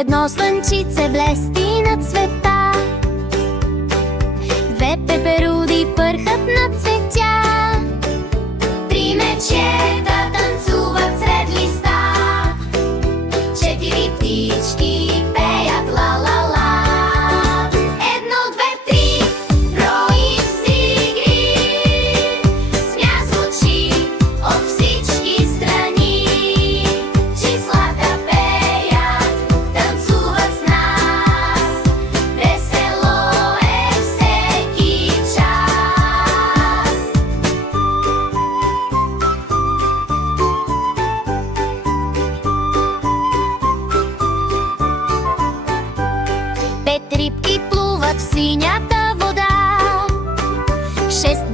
Едно слънчице блести на цвета, две пеперуди пърхат на цветя, три мечета танцуват сред листа, четири птички пеят ла-ла-ла. Едно, две, три, брои стигри, смях звучи от всички страни, числата пеят, танцуват с нас, весело е всеки час. Пет рибки плуват в синята вода, шест